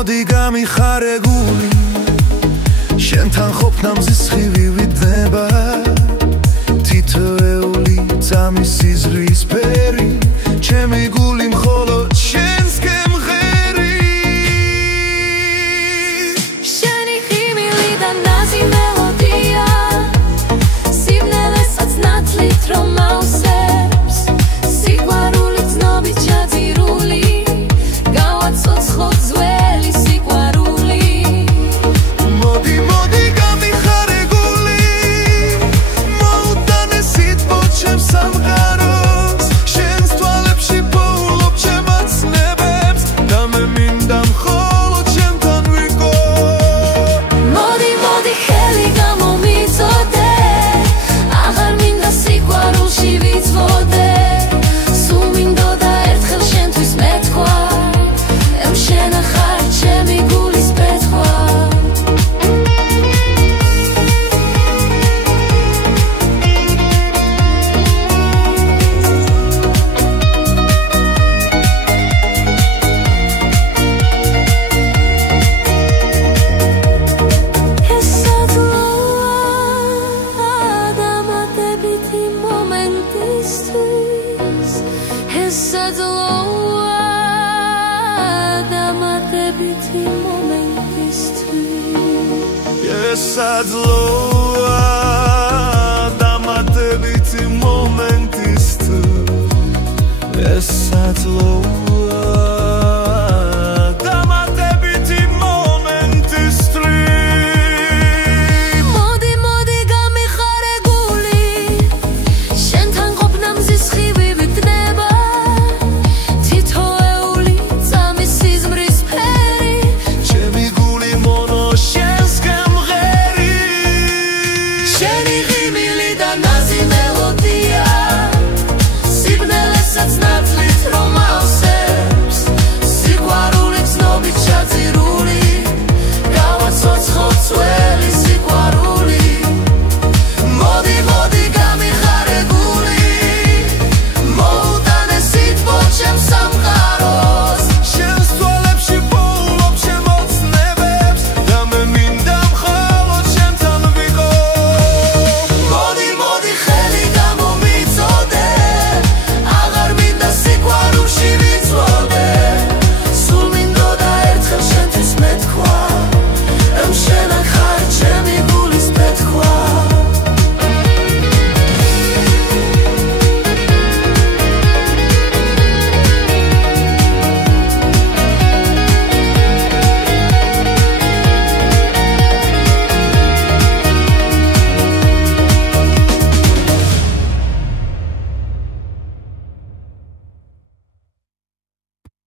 მოდი გამიხარე გული შენთან ყოფნა მზის ხივი ვიდება თითოეული წამის სიზღრის ფერი ჩემი გული მხოლოდ შენს გემღერი შენი ხიმილი და ნაზი მელოდია სივნელესაც ნათლით რომ ავსებს სიყვარული ცნობით ჩაძირული გავაცოცხლოთ ძველი სიყვარული მოდი გამიხარე გული მოუტანე სიტყვოდ ჩემს სამყაროს შენს თვალებში პოულობ ჩემს ნებებს და მე მინდა მხოლოდ ჩემთან ვიყო მოდი ხელი გამომიწოდე აღარ მინდა სიყვარულში ვიცვოდე სულ მინდოდა ერთხელ შენთვის მეთქვა შენახარ ჩემი გულის პეთხვა ეს ადლოა დამატებითი მომენტისთვის ეს ადლოა ეს ადლოა